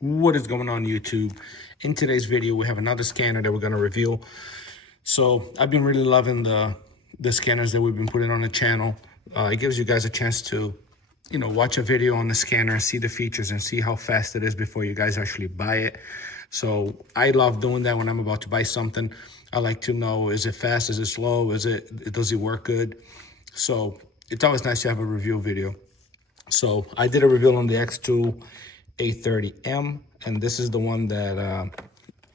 What is going on, YouTube? In today's video, we have another scanner that we're going to review. So I've been really loving the scanners that we've been putting on the channel. It gives you guys a chance to, watch a video on the scanner, see the features, and see how fast it is before you guys actually buy it. So I love doing that when I'm about to buy something. I like to know, is it fast? Is it slow? Does it work good? So it's always nice to have a review video. So I did a review on the Xtool A30M, and this is the one that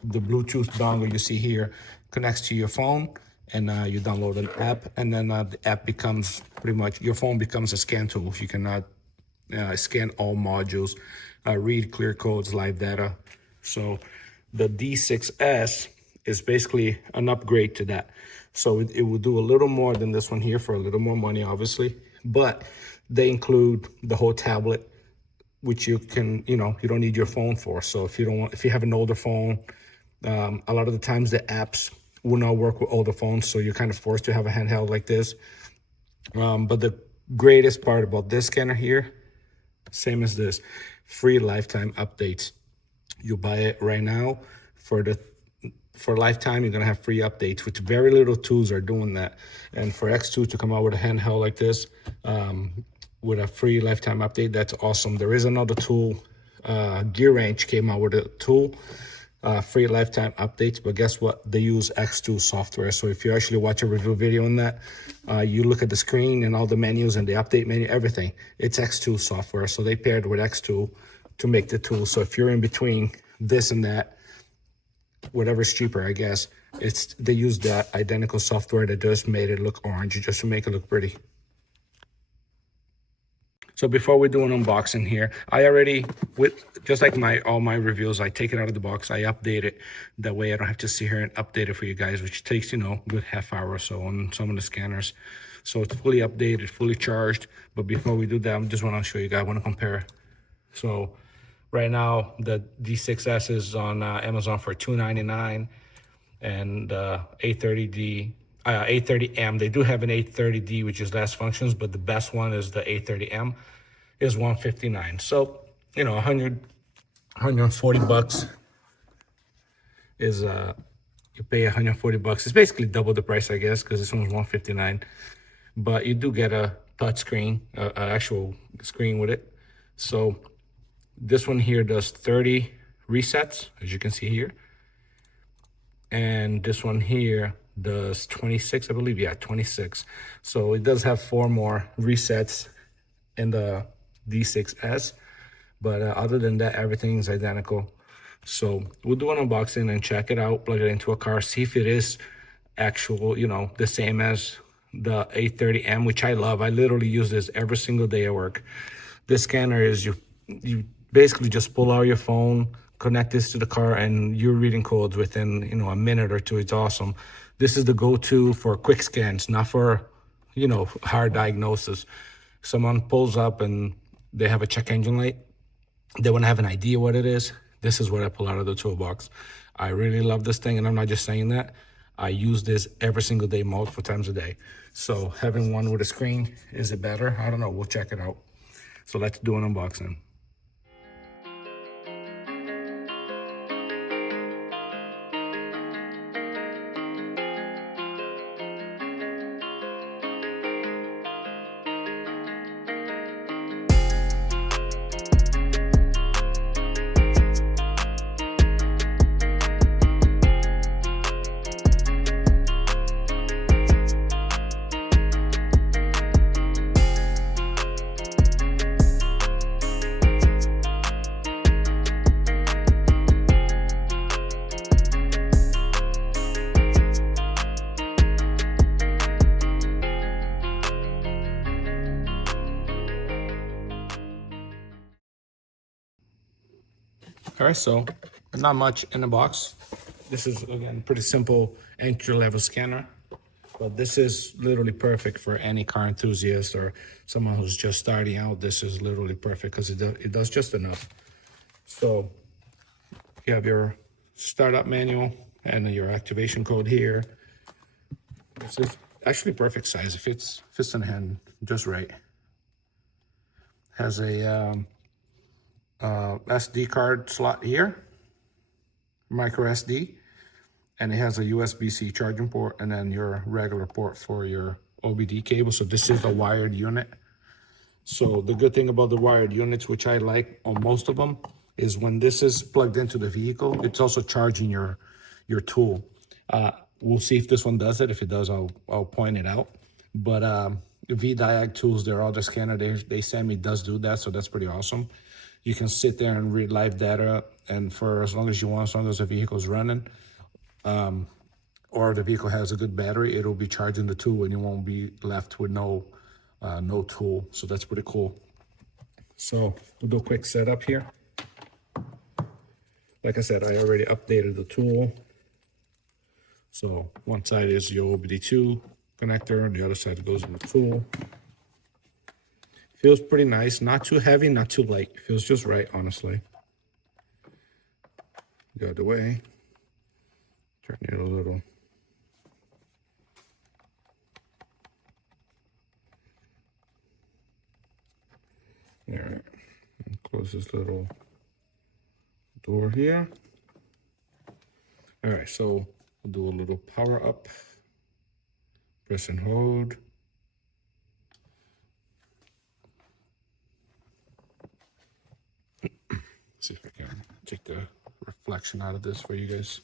the Bluetooth dongle you see here connects to your phone, and you download an app, and then the app becomes pretty much, your phone becomes a scan tool. You can scan all modules, read clear codes, live data. So the D6S is basically an upgrade to that. So it will do a little more than this one here for a little more money, obviously, but they include the whole tablet, which you can, you don't need your phone for. So if you have an older phone, a lot of the times the apps will not work with older phones, so you're kind of forced to have a handheld like this. But the greatest part about this scanner here, same as this, free lifetime updates. You buy it right now for lifetime. You're gonna have free updates, which very little tools are doing that. And for Xtool to come out with a handheld like this, with a free lifetime update, that's awesome. There is another tool, Gear Range came out with a tool, free lifetime updates, but guess what? They use Xtool software. So if you actually watch a review video on that, you look at the screen and all the menus and the update menu, everything, it's Xtool software. So they paired with Xtool to make the tool. So if you're in between this and that, whatever's cheaper, I guess, they use that identical software that just made it look orange, just to make it look pretty. So before we do an unboxing here, I already, just like all my reviews, I take it out of the box, I update it. That way I don't have to sit here and update it for you guys, which takes, a good half hour or so on some of the scanners. So it's fully updated, fully charged. But before we do that, I just want to show you guys, I want to compare. So right now, the D6S is on Amazon for $2.99, and A30M, they do have an A30D, which is less functions, but the best one is the A30M, is $159. So, 140 bucks is, you pay 140 bucks. It's basically double the price, I guess, because this one's $159. But you do get a touch screen, an actual screen with it. So this one here does 30 resets, as you can see here. And this one here does 26, I believe. Yeah, 26. So it does have 4 more resets in the D6S. But other than that, everything's identical. So we'll do an unboxing and check it out, plug it into a car, see if it is actual, the same as the A30M, which I love. I literally use this every single day at work. This scanner is, you basically just pull out your phone, connect this to the car, and you're reading codes within, a minute or two. It's awesome. This is the go-to for quick scans, not for, hard diagnosis. Someone pulls up and they have a check engine light. They want to have an idea what it is. This is what I pull out of the toolbox. I really love this thing, and I'm not just saying that. I use this every single day, multiple times a day. So having one with a screen, is it better? I don't know. We'll check it out. So let's do an unboxing. All right, so not much in the box. This is, again, pretty simple entry-level scanner, but this is literally perfect for any car enthusiast or someone who's just starting out. This is literally perfect because it does just enough. So you have your startup manual and your activation code here. This is actually perfect size. It fits in the hand just right. Has a SD card slot here, micro SD, and it has a USB-C charging port and then your regular port for your OBD cable. So this is a wired unit. So the good thing about the wired units, which I like on most of them, is when this is plugged into the vehicle, it's also charging your tool. We'll see if this one does it. If it does, I'll point it out. But VDiag tools, their other scanner they send me does do that, so that's pretty awesome. You can sit there and read live data, and for as long as you want, as long as the vehicle's running, or the vehicle has a good battery, it'll be charging the tool, and you won't be left with no tool. So that's pretty cool. So we'll do a quick setup here. Like I said, I already updated the tool. So one side is your OBD2 connector, and the other side goes in the tool. Feels pretty nice, not too heavy, not too light. Feels just right, honestly. Get out of the way. Turn it a little. All right, and close this little door here. All right, so we'll do a little power up. Press and hold. See if I can take the reflection out of this for you guys.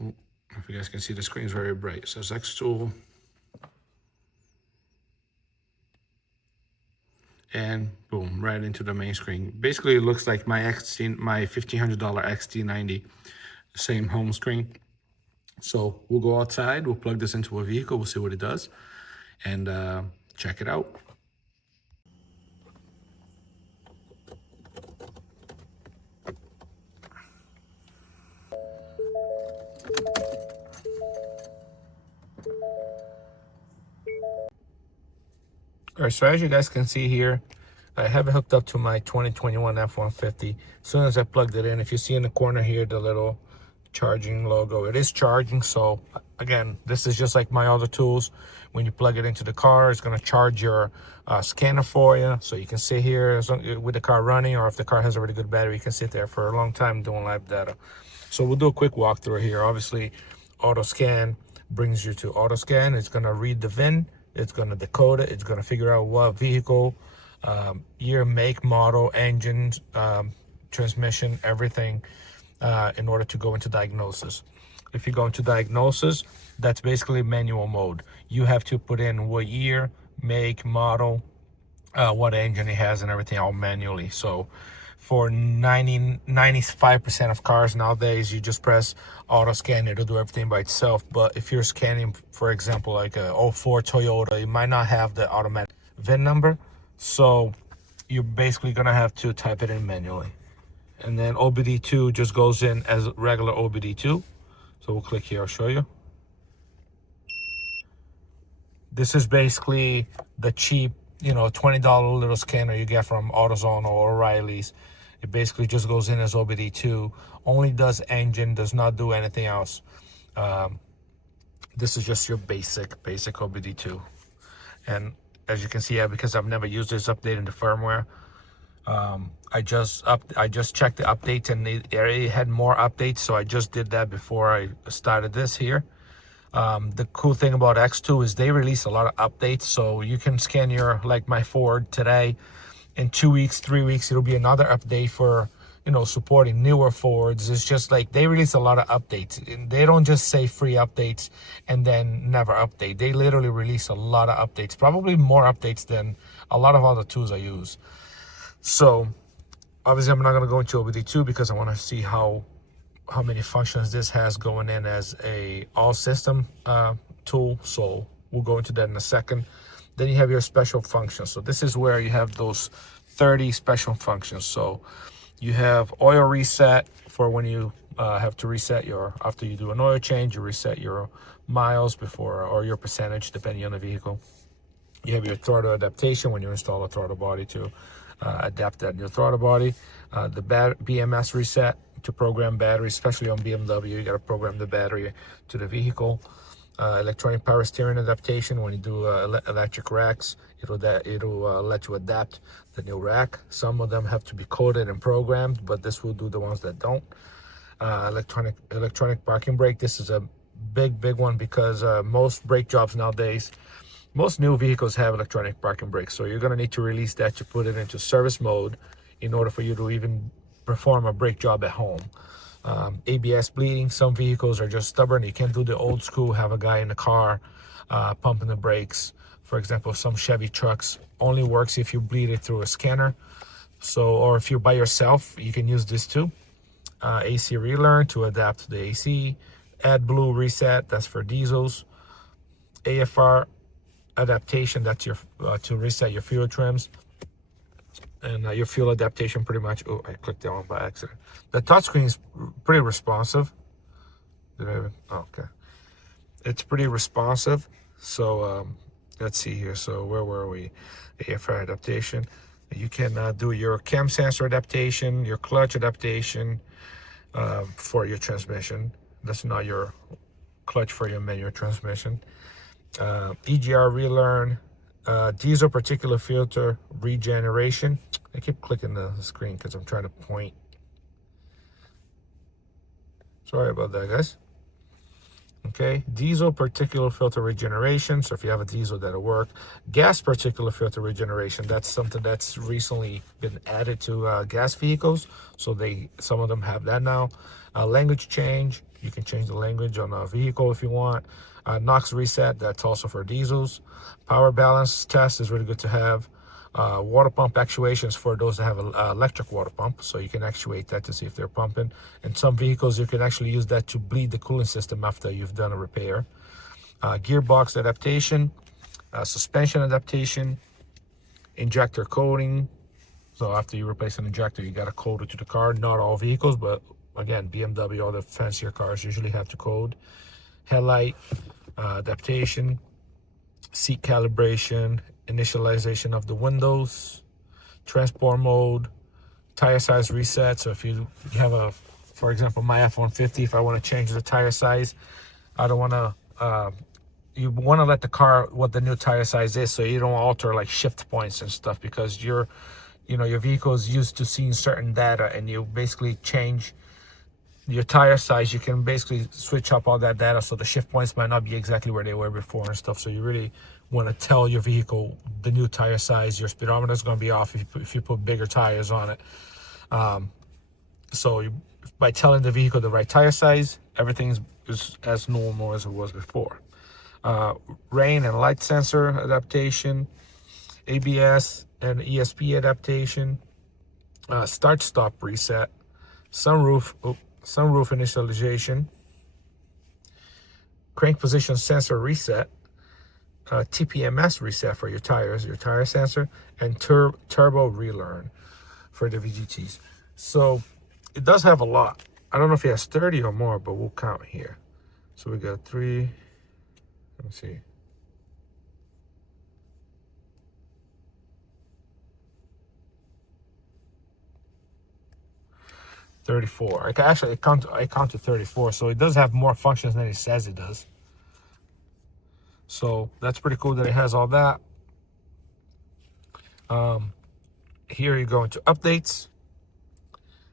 If you guys can see, the screen is very bright. It says Xtool. And boom, right into the main screen. Basically, it looks like my $1,500 XT90, same home screen. So we'll go outside, we'll plug this into a vehicle, we'll see what it does, and check it out. All right, so as you guys can see here, I have it hooked up to my 2021 F-150. As soon as I plugged it in, if you see in the corner here, the little charging logo, it is charging. So again, this is just like my other tools. When you plug it into the car, it's going to charge your scanner for you. So you can sit here with the car running, or if the car has a really good battery, you can sit there for a long time doing live data. So we'll do a quick walkthrough here. Obviously, auto scan brings you to auto scan. It's going to read the VIN. It's going to decode it. It's going to figure out what vehicle, year, make, model, engine, transmission, everything, in order to go into diagnosis. If you go into diagnosis, that's basically manual mode. You have to put in what year, make, model, what engine it has, and everything all manually. So for 95% of cars nowadays, you just press auto scan, it'll do everything by itself. But if you're scanning, for example, like a 04 Toyota, you might not have the automatic VIN number. So you're basically gonna have to type it in manually. And then OBD2 just goes in as regular OBD2. So we'll click here, I'll show you. This is basically the cheap, $20 little scanner you get from AutoZone or O'Reilly's. It basically just goes in as OBD2, only does engine, does not do anything else. This is just your basic OBD2. And as you can see, because I've never used this, updating the firmware. I just checked the updates, and it already had more updates, so I just did that before I started this here. The cool thing about Xtool is they release a lot of updates, so you can scan like my Ford today. In 2 weeks, 3 weeks, it'll be another update for, supporting newer Fords. It's just like they release a lot of updates. And they don't just say free updates and then never update. They literally release a lot of updates, probably more updates than a lot of other tools I use. So obviously I'm not going to go into OBD2 because I want to see how many functions this has going in as a all system tool. So we'll go into that in a second. Then you have your special functions. So this is where you have those 30 special functions. So you have oil reset for when you have to reset your, after you do an oil change, you reset your miles before, or your percentage, depending on the vehicle. You have your throttle adaptation when you install a throttle body to adapt that new throttle body. The BMS reset to program battery, especially on BMW. You got to program the battery to the vehicle. Electronic power steering adaptation when you do electric racks. It'll let you adapt the new rack. Some of them have to be coded and programmed, but this will do the ones that don't. Electronic parking brake. This is a big one because most brake jobs nowadays, most new vehicles have electronic parking brakes. So you're going to need to release that to put it into service mode in order for you to even perform a brake job at home. ABS bleeding. Some vehicles are just stubborn. You can't do the old school, have a guy in the car pumping the brakes. For example, some Chevy trucks only works if you bleed it through a scanner. So, or if you're by yourself, you can use this too. AC relearn to adapt to the AC. AdBlue reset, that's for diesels. AFR adaptation, that's your to reset your fuel trims. And your fuel adaptation pretty much, oh, I clicked that one by accident. The touchscreen is pretty responsive. Okay. It's pretty responsive. So let's see here. So where were we? AFR adaptation. You can do your cam sensor adaptation, your clutch adaptation for your transmission. That's not your clutch for your manual transmission. EGR relearn, diesel particulate filter regeneration. I keep clicking the screen because I'm trying to point. Sorry about that, guys. Okay, diesel particulate filter regeneration. So if you have a diesel, that'll work. Gas particulate filter regeneration. That's something that's recently been added to gas vehicles. So some of them have that now. Language change. You can change the language on a vehicle if you want. NOx reset. That's also for diesels. Power balance test is really good to have. Water pump actuations for those that have an electric water pump, so you can actuate that to see if they're pumping. In some vehicles, you can actually use that to bleed the cooling system after you've done a repair. Gearbox adaptation, suspension adaptation, injector coating. So after you replace an injector, you got to code it to the car. Not all vehicles, but again, BMW, all the fancier cars usually have to code. Headlight adaptation, seat calibration, initialization of the windows, transport mode, tire size reset. So if you have for example, my F-150, if I want to change the tire size, I don't want to, you want to let the car, what the new tire size is, so you don't alter like shift points and stuff, because your vehicle is used to seeing certain data, and you basically change your tire size. You can basically switch up all that data, so the shift points might not be exactly where they were before and stuff. So you really want to tell your vehicle the new tire size. Your speedometer is going to be off if you put bigger tires on it. By telling the vehicle the right tire size, everything is as normal as it was before. Rain and light sensor adaptation, ABS and ESP adaptation, start-stop reset, sunroof initialization, crank position sensor reset, TPMS reset for your tires, your tire sensor, and turbo relearn for the VGTs. So it does have a lot. I don't know if it has 30 or more, but we'll count here. So we got 3, let me see. I count to 34, so it does have more functions than it says it does. So that's pretty cool that it has all that. Here you go into updates.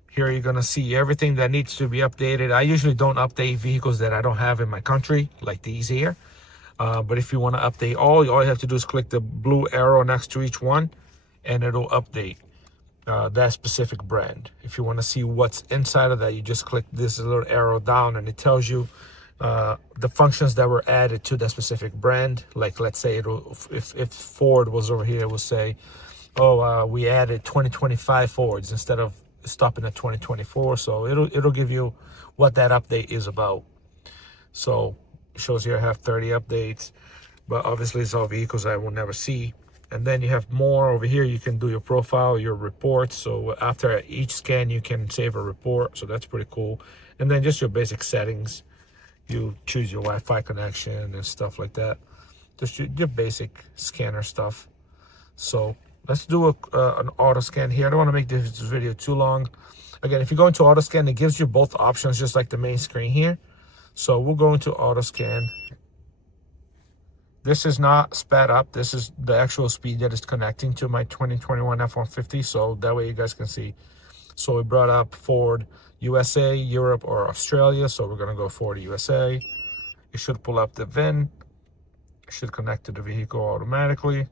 Here you're gonna see everything that needs to be updated. I usually don't update vehicles that I don't have in my country, like these here. But if you want to update all you have to do is click the blue arrow next to each one, and it'll update that specific brand. If you want to see what's inside of that, you just click this little arrow down, and it tells you the functions that were added to that specific brand. Like, let's say if Ford was over here, it will say, we added 2025 Fords instead of stopping at 2024. So it'll give you what that update is about. So it shows here I have 30 updates, but obviously it's all vehicles I will never see. And then you have more over here. You can do your profile, your reports. So after each scan, you can save a report. So that's pretty cool. And then just your basic settings. You choose your Wi-Fi connection and stuff like that. Just your basic scanner stuff. So let's do an auto scan here. I don't want to make this video too long. Again, if you go into auto scan, it gives you both options, just like the main screen here. So we'll go into auto scan. This is not sped up. This is the actual speed that is connecting to my 2021 F-150. So that way you guys can see. So we brought up Ford USA, Europe, or Australia. So we're going to go Ford USA. It should pull up the VIN. It should connect to the vehicle automatically.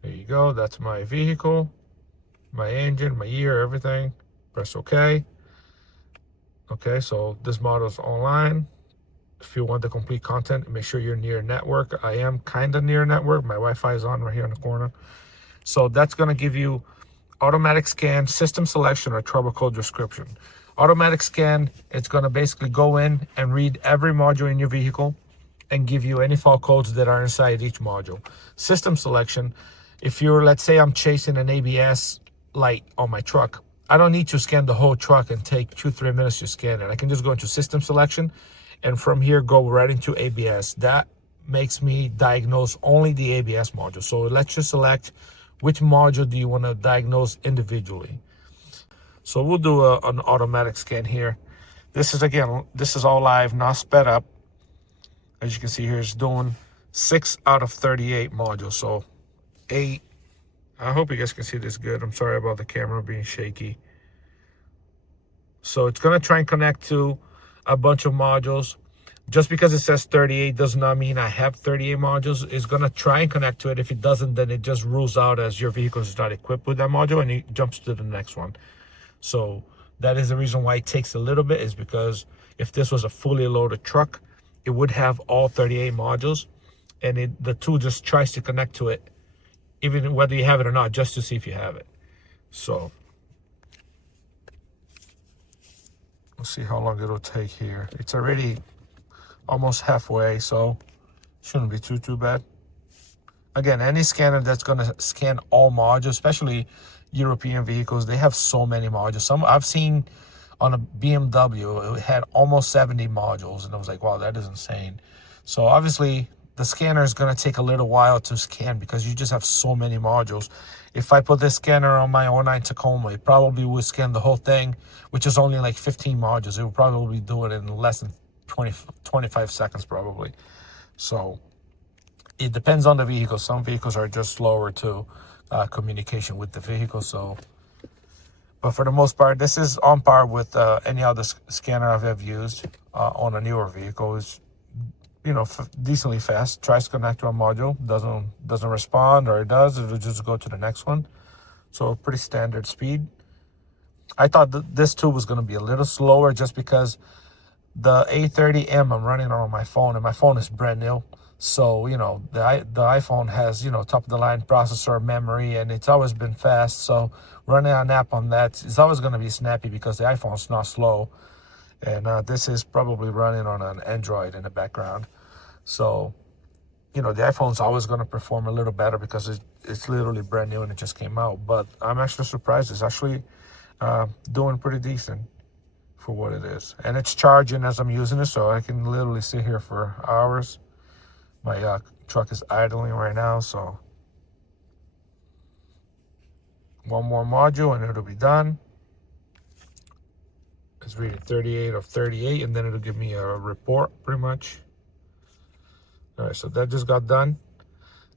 There you go. That's my vehicle, my engine, my year, everything. Press OK. Okay, so this model is online. If you want the complete content, make sure you're near network. I am kind of near network. My Wi-Fi is on right here in the corner. So that's going to give you automatic scan, system selection, or trouble code description. Automatic scan, it's going to basically go in and read every module in your vehicle and give you any fault codes that are inside each module. System selection, if you're, let's say I'm chasing an ABS light on my truck, I don't need to scan the whole truck and take 2-3 minutes to scan it. I can just go into system selection and from here go right into ABS. That makes me diagnose only the ABS module. So it lets you select which module do you want to diagnose individually. So we'll do an automatic scan here. This is, again, this is all live, not sped up. As you can see here, it's doing 6 out of 38 modules. So 8. I hope you guys can see this good. I'm sorry about the camera being shaky. So it's going to try and connect to a bunch of modules. Just because it says 38 does not mean I have 38 modules. It's going to try and connect to it. If it doesn't, then it just rules out as your vehicle is not equipped with that module and it jumps to the next one. So that is the reason why it takes a little bit, is because if this was a fully loaded truck, it would have all 38 modules and the tool just tries to connect to it, even whether you have it or not, just to see if you have it. So we'll see how long it'll take here. It's already almost halfway, so shouldn't be too bad. Again, any scanner that's going to scan all modules, especially European vehicles, they have so many modules. Some I've seen on a BMW, it had almost 70 modules, and I was like, wow, that is insane. So obviously the scanner is going to take a little while to scan because you just have so many modules. If I put this scanner on my 09 Tacoma, it probably would scan the whole thing, which is only like 15 modules. It would probably do it in less than 25 seconds probably. So it depends on the vehicle. Some vehicles are just slower to communication with the vehicle. So, but for the most part, this is on par with any other scanner I've ever used on a newer vehicle. It's, you know, decently fast. Tries to connect to a module, doesn't respond, or it does, it'll just go to the next one. So pretty standard speed. I thought that this tool was going to be a little slower just because the A30M I'm running on my phone, and my phone is brand new. So, you know, the iPhone has, you know, top of the line processor, memory, and it's always been fast. So running an app on that is always going to be snappy because the iPhone's not slow. And this is probably running on an Android in the background. So, you know, the iPhone's always going to perform a little better because it's literally brand new and it just came out. But I'm actually surprised. It's actually doing pretty decent for what it is. And it's charging as I'm using it, so I can literally sit here for hours. My truck is idling right now, so one more module and it'll be done. It's reading 38 of 38, and then it'll give me a report pretty much. All right, so that just got done.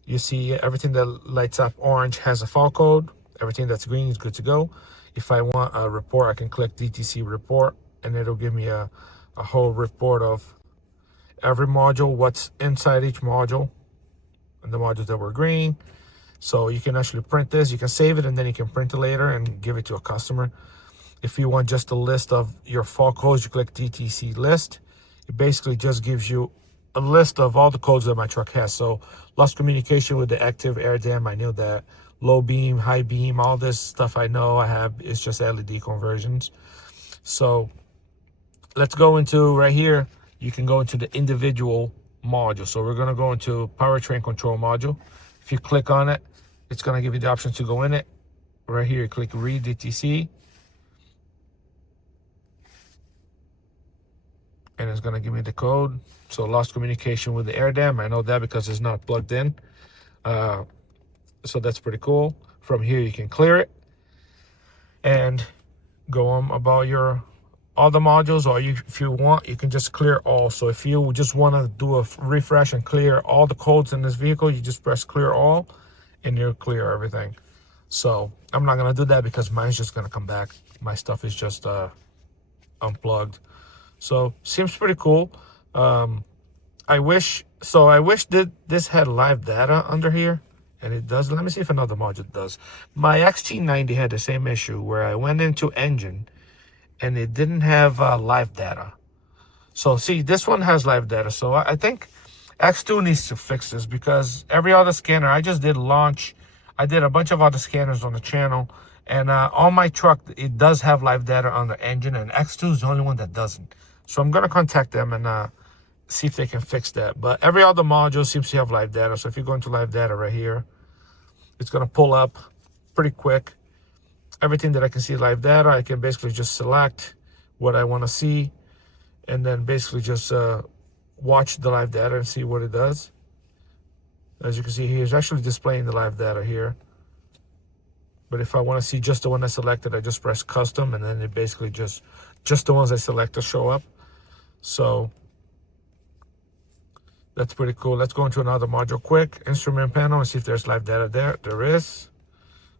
You see everything that lights up orange has a fault code. Everything that's green is good to go. If I want a report, I can click DTC report, and it'll give me a whole report of every module, what's inside each module, and the modules that were green. So you can actually print this. You can save it, and then you can print it later and give it to a customer. If you want just a list of your fault codes, you click DTC list. It basically just gives you a list of all the codes that my truck has. So lost communication with the active air dam, I knew that. Low beam, high beam, all this stuff I know I have. It's just LED conversions. So let's go into right here. You can go into the individual module. So we're gonna go into powertrain control module. If you click on it, it's gonna give you the option to go in it. Right here, click read DTC. And it's gonna give me the code. So lost communication with the air dam. I know that because it's not plugged in. So that's pretty cool. From here, you can clear it and go on about your other modules, or if you want, you can just clear all. So if you just want to do a refresh and clear all the codes in this vehicle, you just press clear all and you'll clear everything. So I'm not gonna do that because mine's just gonna come back. My stuff is just unplugged. So seems pretty cool. I wish that this had live data under here, and it does. Let me see if another module does. My XT90 had the same issue where I went into engine and it didn't have live data. So see, this one has live data. So I think Xtool needs to fix this, because every other scanner, I just did launch. I did a bunch of other scanners on the channel, and on my truck, it does have live data on the engine, and Xtool is the only one that doesn't. So I'm gonna contact them and see if they can fix that. But every other module seems to have live data. So if you go into live data right here, it's gonna pull up pretty quick. Everything that I can see live data, I can basically just select what I wanna see and then basically just watch the live data and see what it does. As you can see here, it's actually displaying the live data here. But if I wanna see just the one I selected, I just press custom, and then it basically just the ones I select to show up. So that's pretty cool. Let's go into another module quick. Instrument panel and see if there's live data there. There is.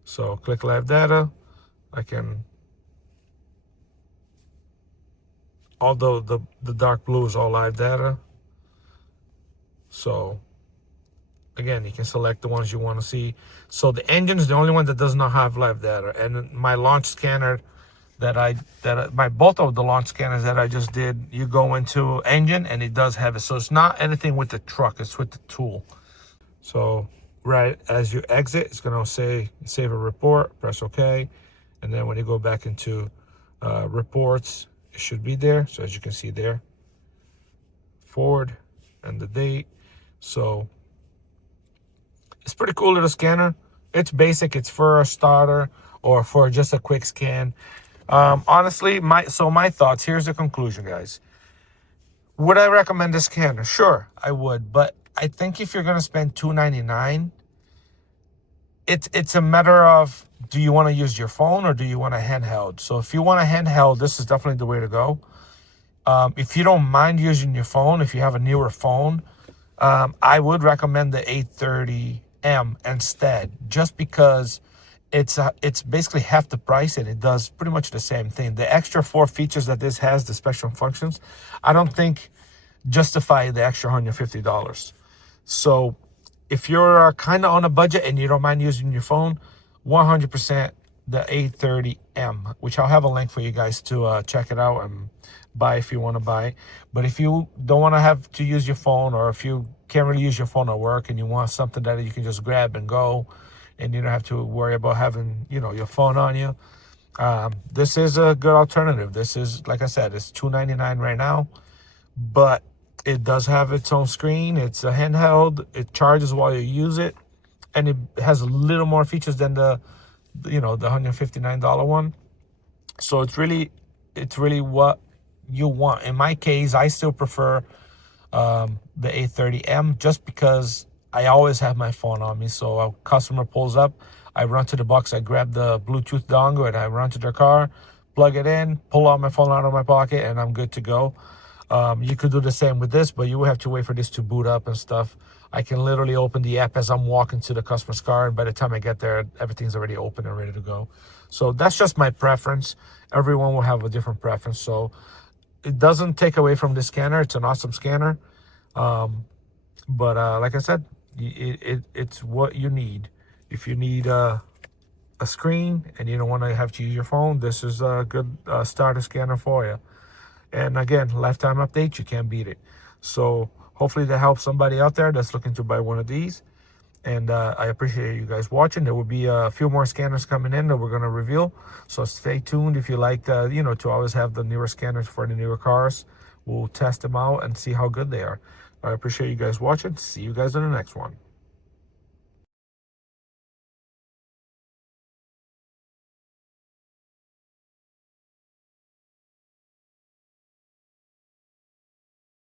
So click live data. I can, although the dark blue is all live data. So again, you can select the ones you want to see. So the engine is the only one that does not have live data. And my launch scanner both of the launch scanners that I just did, you go into engine and it does have it. So it's not anything with the truck, it's with the tool. So right as you exit, it's gonna say save a report, press OK. And then when you go back into reports, it should be there. So as you can see there, forward and the date. So it's pretty cool little scanner. It's basic, it's for a starter or for just a quick scan. Honestly, my thoughts, here's the conclusion, guys. Would I recommend this scanner? Sure, I would. But I think if you're going to spend $299, it's a matter of, do you want to use your phone or do you want a handheld? So if you want a handheld, this is definitely the way to go. If you don't mind using your phone, if you have a newer phone, I would recommend the A30M instead, just because it's basically half the price and it does pretty much the same thing. The extra 4 features that this has, the special functions, I don't think justify the extra $150. So if you're kind of on a budget and you don't mind using your phone, 100% the A30M, which I'll have a link for you guys to check it out and buy if you want to buy. But if you don't want to have to use your phone, or if you can't really use your phone at work and you want something that you can just grab and go, and you don't have to worry about having, your phone on you, this is a good alternative. This is, like I said, it's $299 right now, but it does have its own screen. It's a handheld. It charges while you use it, and it has a little more features than the $159 one. So it's really what you want. In my case, I still prefer the A30M, just because I always have my phone on me. So a customer pulls up, I run to the box, I grab the Bluetooth dongle, and I run to their car, plug it in, pull out my phone out of my pocket, and I'm good to go. You could do the same with this, but you will have to wait for this to boot up and stuff. I can literally open the app as I'm walking to the customer's car, and by the time I get there, everything's already open and ready to go. So that's just my preference. Everyone will have a different preference. So it doesn't take away from this scanner. It's an awesome scanner. But like I said, it's what you need. If you need a screen and you don't want to have to use your phone, this is a good starter scanner for you. And again, lifetime update, you can't beat it. So hopefully that helps somebody out there that's looking to buy one of these. And I appreciate you guys watching. There will be a few more scanners coming in that we're going to reveal. So stay tuned if you like, to always have the newer scanners for the newer cars. We'll test them out and see how good they are. I appreciate you guys watching. See you guys in the next one.